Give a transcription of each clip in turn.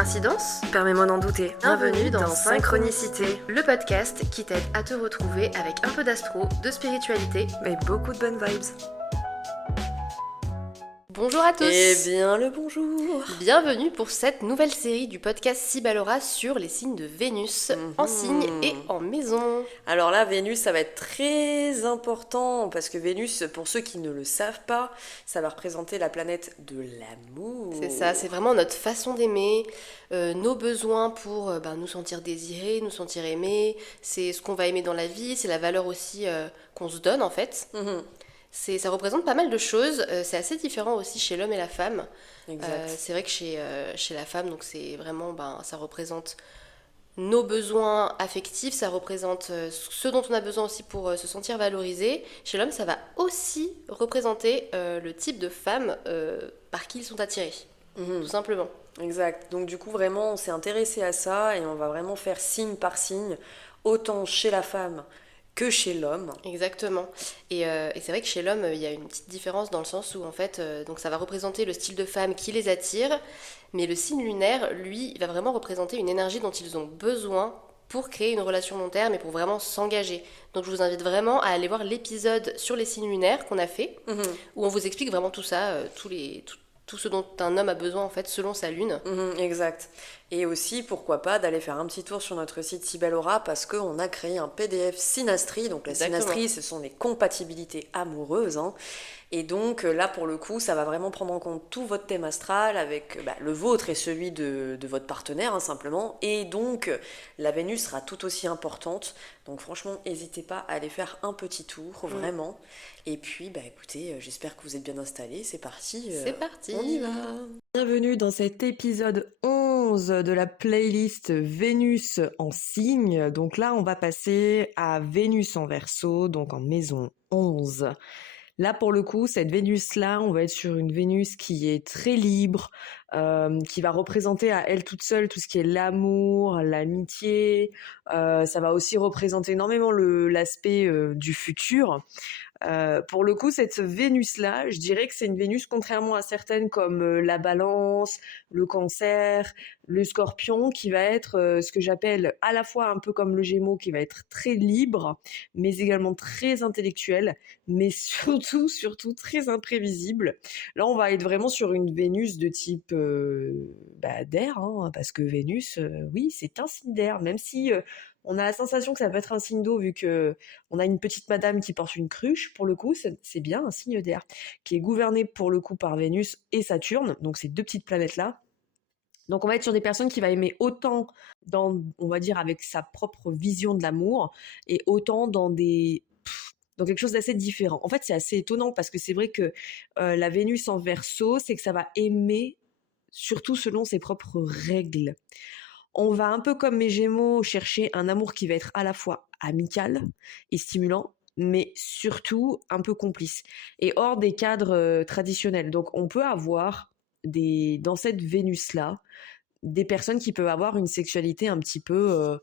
Coïncidence ? Permets-moi d'en douter. Bienvenue dans Synchronicité, le podcast qui t'aide à te retrouver avec un peu d'astro, de spiritualité Mais beaucoup de bonnes vibes. Bonjour à tous. Eh bien le bonjour. Bienvenue pour cette nouvelle série du podcast Sibalora sur les signes de Vénus, en signe et en maison. Alors là, Vénus, ça va être très important parce que Vénus, pour ceux qui ne le savent pas, ça va représenter la planète de l'amour. C'est ça, c'est vraiment notre façon d'aimer, nos besoins pour nous sentir désirés, nous sentir aimés, c'est ce qu'on va aimer dans la vie, c'est la valeur aussi qu'on se donne en fait. Ça représente pas mal de choses, c'est assez différent aussi chez l'homme et la femme. C'est vrai que chez la femme, donc c'est vraiment, ça représente nos besoins affectifs, ça représente ce dont on a besoin aussi pour se sentir valorisé. Chez l'homme, ça va aussi représenter le type de femme par qui ils sont attirés, tout simplement. Exact. Donc du coup, vraiment, on s'est intéressé à ça et on va vraiment faire signe par signe, autant chez la femme que chez l'homme. Exactement. Et c'est vrai que chez l'homme, il y a une petite différence dans le sens où, en fait, donc ça va représenter le style de femme qui les attire, mais le signe lunaire, lui, il va vraiment représenter une énergie dont ils ont besoin pour créer une relation long terme et pour vraiment s'engager. Donc je vous invite vraiment à aller voir l'épisode sur les signes lunaires qu'on a fait, où on vous explique vraiment tout ça, tout ce dont un homme a besoin en fait selon sa lune. Exact. Et aussi, pourquoi pas, d'aller faire un petit tour sur notre site Sibalora parce qu'on a créé un PDF synastrie. Donc la synastrie, ce sont les compatibilités amoureuses. Et donc là, pour le coup, ça va vraiment prendre en compte tout votre thème astral avec le vôtre et celui de votre partenaire, simplement. Et donc, la Vénus sera tout aussi importante. Donc franchement, n'hésitez pas à aller faire un petit tour, vraiment. Et puis, écoutez, j'espère que vous êtes bien installés. C'est parti. C'est parti. On y va. Bienvenue dans cet épisode 11 de la playlist Vénus en signe. Donc là, on va passer à Vénus en Verseau, donc en maison 11. Là, pour le coup, cette Vénus-là, on va être sur une Vénus qui est très libre, qui va représenter à elle toute seule tout ce qui est l'amour, l'amitié. Ça va aussi représenter énormément l'aspect du futur. Pour le coup, cette Vénus-là, je dirais que c'est une Vénus, contrairement à certaines comme la Balance, le Cancer, le Scorpion, qui va être ce que j'appelle à la fois un peu comme le Gémeaux, qui va être très libre, mais également très intellectuel, mais surtout très imprévisible. Là, on va être vraiment sur une Vénus de type d'air, parce que Vénus, oui, c'est un signe d'air, même si on a la sensation que ça peut être un signe d'eau vu que on a une petite madame qui porte une cruche. Pour le coup, c'est bien un signe d'air qui est gouverné pour le coup par Vénus et Saturne, donc ces deux petites planètes-là. Donc on va être sur des personnes qui va aimer autant on va dire, avec sa propre vision de l'amour et autant dans quelque chose d'assez différent. En fait, c'est assez étonnant parce que c'est vrai que la Vénus en Verseau, c'est que ça va aimer surtout selon ses propres règles. On va un peu comme mes Gémeaux chercher un amour qui va être à la fois amical et stimulant, mais surtout un peu complice et hors des cadres traditionnels. Donc on peut avoir dans cette Vénus-là des personnes qui peuvent avoir une sexualité un petit peu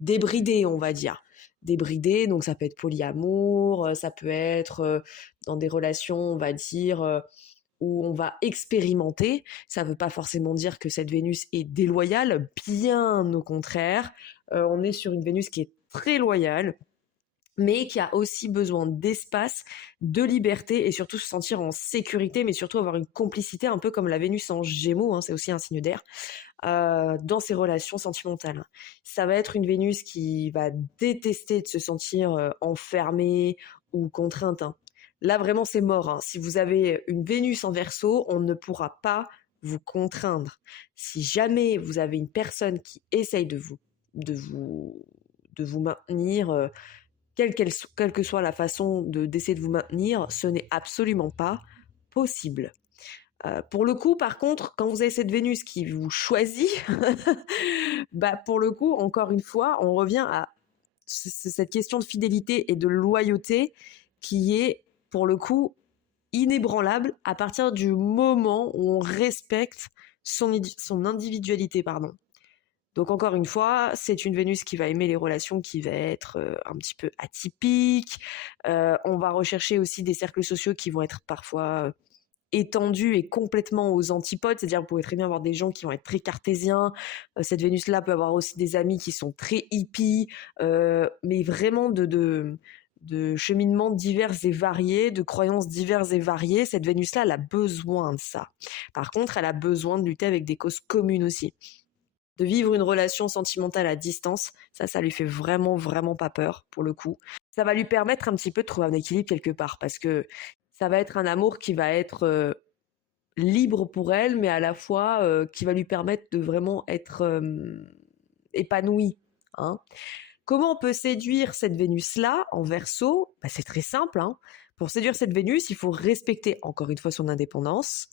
débridée, on va dire. Débridée, donc ça peut être polyamour, ça peut être dans des relations, on va dire où on va expérimenter. Ça ne veut pas forcément dire que cette Vénus est déloyale, bien au contraire. On est sur une Vénus qui est très loyale, mais qui a aussi besoin d'espace, de liberté et surtout se sentir en sécurité, mais surtout avoir une complicité un peu comme la Vénus en Gémeaux, c'est aussi un signe d'air, dans ses relations sentimentales. Ça va être une Vénus qui va détester de se sentir enfermée ou contrainte. Là, vraiment, c'est mort. Si vous avez une Vénus en Verseau, on ne pourra pas vous contraindre. Si jamais vous avez une personne qui essaye de vous maintenir, quelle que soit la façon d'essayer de vous maintenir, ce n'est absolument pas possible. Pour le coup, par contre, quand vous avez cette Vénus qui vous choisit, pour le coup, encore une fois, on revient à cette question de fidélité et de loyauté qui est, pour le coup, inébranlable à partir du moment où on respecte son individualité, pardon. Donc encore une fois, c'est une Vénus qui va aimer les relations qui va être un petit peu atypiques. On va rechercher aussi des cercles sociaux qui vont être parfois étendue et complètement aux antipodes, c'est-à-dire vous pouvez très bien avoir des gens qui vont être très cartésiens, cette Vénus-là peut avoir aussi des amis qui sont très hippies, mais vraiment de cheminements divers et variés, de croyances diverses et variées. Cette Vénus-là, elle a besoin de ça. Par contre, elle a besoin de lutter avec des causes communes aussi. De vivre une relation sentimentale à distance, ça lui fait vraiment, vraiment pas peur, pour le coup. Ça va lui permettre un petit peu de trouver un équilibre quelque part, parce que ça va être un amour qui va être libre pour elle, mais à la fois qui va lui permettre de vraiment être épanouie. Hein. Comment on peut séduire cette Vénus-là en Verseau? C'est très simple. Hein. Pour séduire cette Vénus, il faut respecter encore une fois son indépendance.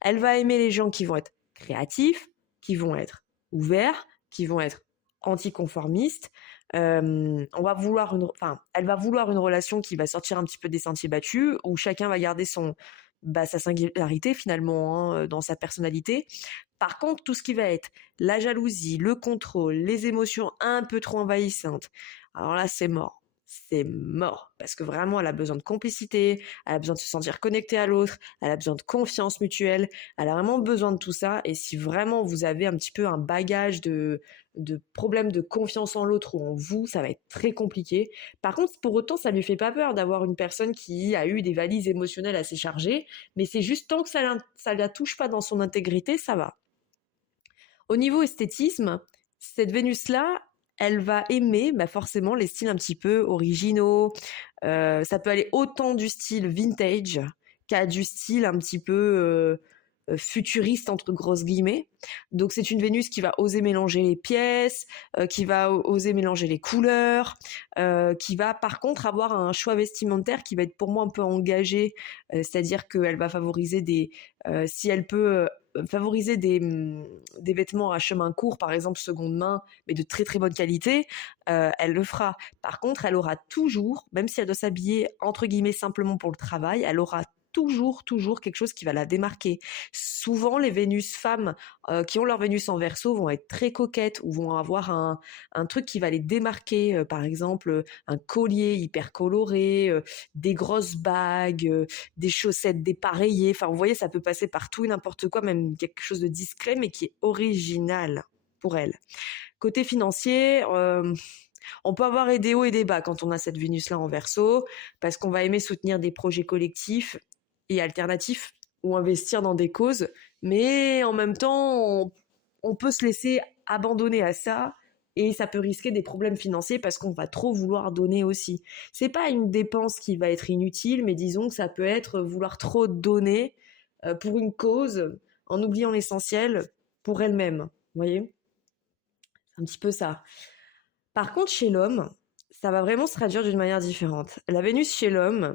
Elle va aimer les gens qui vont être créatifs, qui vont être ouverts, qui vont être anticonformistes. Elle va vouloir une relation qui va sortir un petit peu des sentiers battus, où chacun va garder sa singularité finalement dans sa personnalité. Par contre, tout ce qui va être la jalousie, le contrôle, les émotions un peu trop envahissantes, alors là, c'est mort. C'est mort. Parce que vraiment, elle a besoin de complicité, elle a besoin de se sentir connectée à l'autre, elle a besoin de confiance mutuelle, elle a vraiment besoin de tout ça. Et si vraiment vous avez un petit peu un bagage de problèmes de confiance en l'autre ou en vous, ça va être très compliqué. Par contre, pour autant, ça lui fait pas peur d'avoir une personne qui a eu des valises émotionnelles assez chargées, mais c'est juste tant que ça la touche pas dans son intégrité, ça va. Au niveau esthétisme, cette Vénus-là, elle va aimer forcément les styles un petit peu originaux. Ça peut aller autant du style vintage qu'à du style un petit peu futuriste entre grosses guillemets. Donc c'est une Vénus qui va oser mélanger les pièces, qui va oser mélanger les couleurs, qui va par contre avoir un choix vestimentaire qui va être pour moi un peu engagé, c'est-à-dire qu'elle va favoriser si elle peut favoriser des vêtements à chemin court, par exemple seconde main, mais de très très bonne qualité, elle le fera. Par contre, elle aura toujours, même si elle doit s'habiller entre guillemets simplement pour le travail, elle aura toujours quelque chose qui va la démarquer. Souvent, les Vénus femmes qui ont leur Vénus en Verseau vont être très coquettes ou vont avoir un truc qui va les démarquer. Par exemple, un collier hyper coloré, des grosses bagues, des chaussettes dépareillées. Enfin, vous voyez, ça peut passer par tout et n'importe quoi, même quelque chose de discret, mais qui est original pour elle. Côté financier, on peut avoir des hauts et des bas quand on a cette Vénus-là en Verseau, parce qu'on va aimer soutenir des projets collectifs et alternatifs ou investir dans des causes, mais en même temps, on peut se laisser abandonner à ça et ça peut risquer des problèmes financiers parce qu'on va trop vouloir donner aussi. C'est pas une dépense qui va être inutile, mais disons que ça peut être vouloir trop donner pour une cause en oubliant l'essentiel pour elle-même. Vous voyez? C'est un petit peu ça. Par contre, chez l'homme, ça va vraiment se traduire d'une manière différente. La Vénus chez l'homme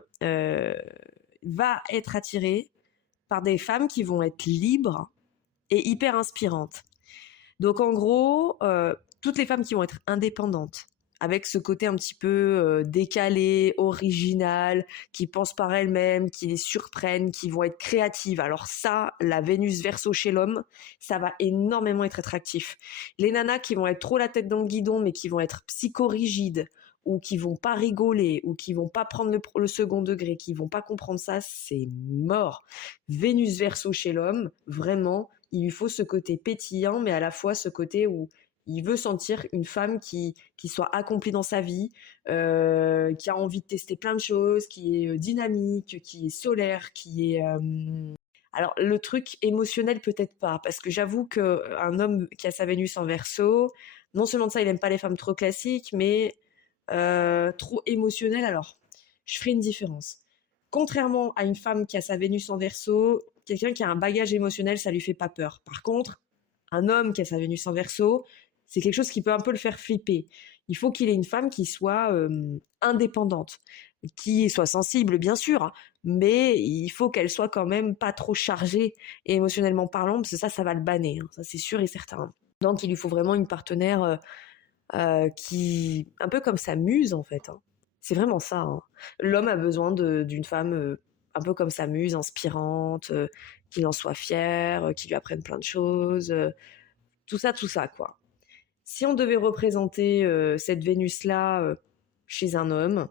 va être attirée par des femmes qui vont être libres et hyper inspirantes. Donc en gros, toutes les femmes qui vont être indépendantes, avec ce côté un petit peu décalé, original, qui pensent par elles-mêmes, qui les surprennent, qui vont être créatives. Alors ça, la Vénus Verseau chez l'homme, ça va énormément être attractif. Les nanas qui vont être trop la tête dans le guidon, mais qui vont être psychorigides, ou qui vont pas rigoler, ou qui vont pas prendre le second degré, qui vont pas comprendre ça, c'est mort. Vénus Verseau chez l'homme, vraiment, il lui faut ce côté pétillant, mais à la fois ce côté où il veut sentir une femme qui soit accomplie dans sa vie, qui a envie de tester plein de choses, qui est dynamique, qui est solaire, qui est... Alors le truc émotionnel peut-être pas, parce que j'avoue qu'un homme qui a sa Vénus en Verseau, non seulement de ça, il aime pas les femmes trop classiques, mais trop émotionnelles, alors je ferai une différence. Contrairement à une femme qui a sa Vénus en Verseau, quelqu'un qui a un bagage émotionnel, ça lui fait pas peur. Par contre, un homme qui a sa Vénus en Verseau, c'est quelque chose qui peut un peu le faire flipper. Il faut qu'il ait une femme qui soit indépendante, qui soit sensible, bien sûr, mais il faut qu'elle soit quand même pas trop chargée émotionnellement parlant, parce que ça va le banner, hein, ça c'est sûr et certain. Donc il lui faut vraiment une partenaire qui, un peu comme sa muse en fait. Hein. C'est vraiment ça. Hein. L'homme a besoin d'une femme un peu comme sa muse, inspirante, qu'il en soit fier, qui lui apprenne plein de choses, tout ça, quoi. Si on devait représenter cette Vénus-là chez un homme,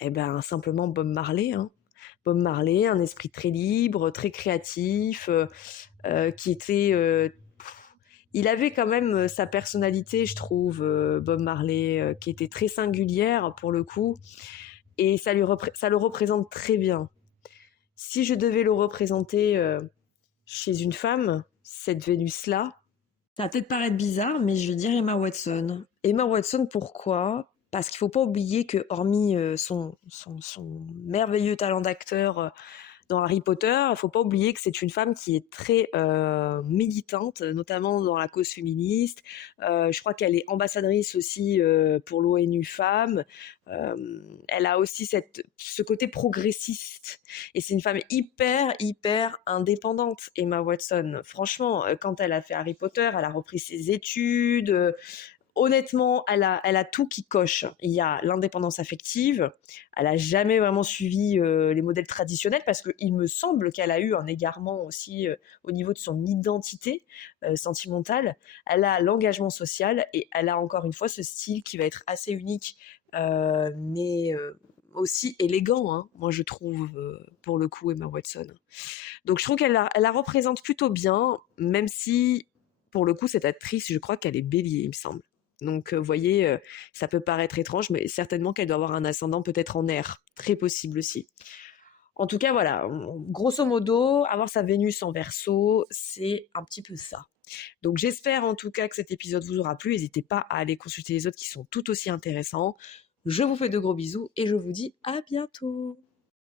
eh ben simplement Bob Marley. Hein. Bob Marley, un esprit très libre, très créatif, qui était... il avait quand même sa personnalité, je trouve, Bob Marley, qui était très singulière pour le coup, et ça le représente très bien. Si je devais le représenter chez une femme, cette Vénus-là, ça va peut-être paraître bizarre, mais je vais dire Emma Watson. Emma Watson, pourquoi? Parce qu'il faut pas oublier que, hormis son merveilleux talent d'acteur dans Harry Potter, il faut pas oublier que c'est une femme qui est très militante, notamment dans la cause féministe. Je crois qu'elle est ambassadrice aussi pour l'ONU Femmes. Elle a aussi ce côté progressiste. Et c'est une femme hyper indépendante, Emma Watson. Franchement, quand elle a fait Harry Potter, elle a repris ses études. Honnêtement, elle a tout qui coche. Il y a l'indépendance affective. Elle a jamais vraiment suivi les modèles traditionnels parce qu'il me semble qu'elle a eu un égarement aussi au niveau de son identité sentimentale. Elle a l'engagement social et elle a encore une fois ce style qui va être assez unique, mais aussi élégant, hein, moi je trouve, pour le coup, Emma Watson. Donc je trouve elle la représente plutôt bien, même si, pour le coup, cette actrice, je crois qu'elle est bélier, il me semble. Donc, vous voyez, ça peut paraître étrange, mais certainement qu'elle doit avoir un ascendant peut-être en air. Très possible aussi. En tout cas, voilà, grosso modo, avoir sa Vénus en Verseau, c'est un petit peu ça. Donc, j'espère en tout cas que cet épisode vous aura plu. N'hésitez pas à aller consulter les autres qui sont tout aussi intéressants. Je vous fais de gros bisous et je vous dis à bientôt.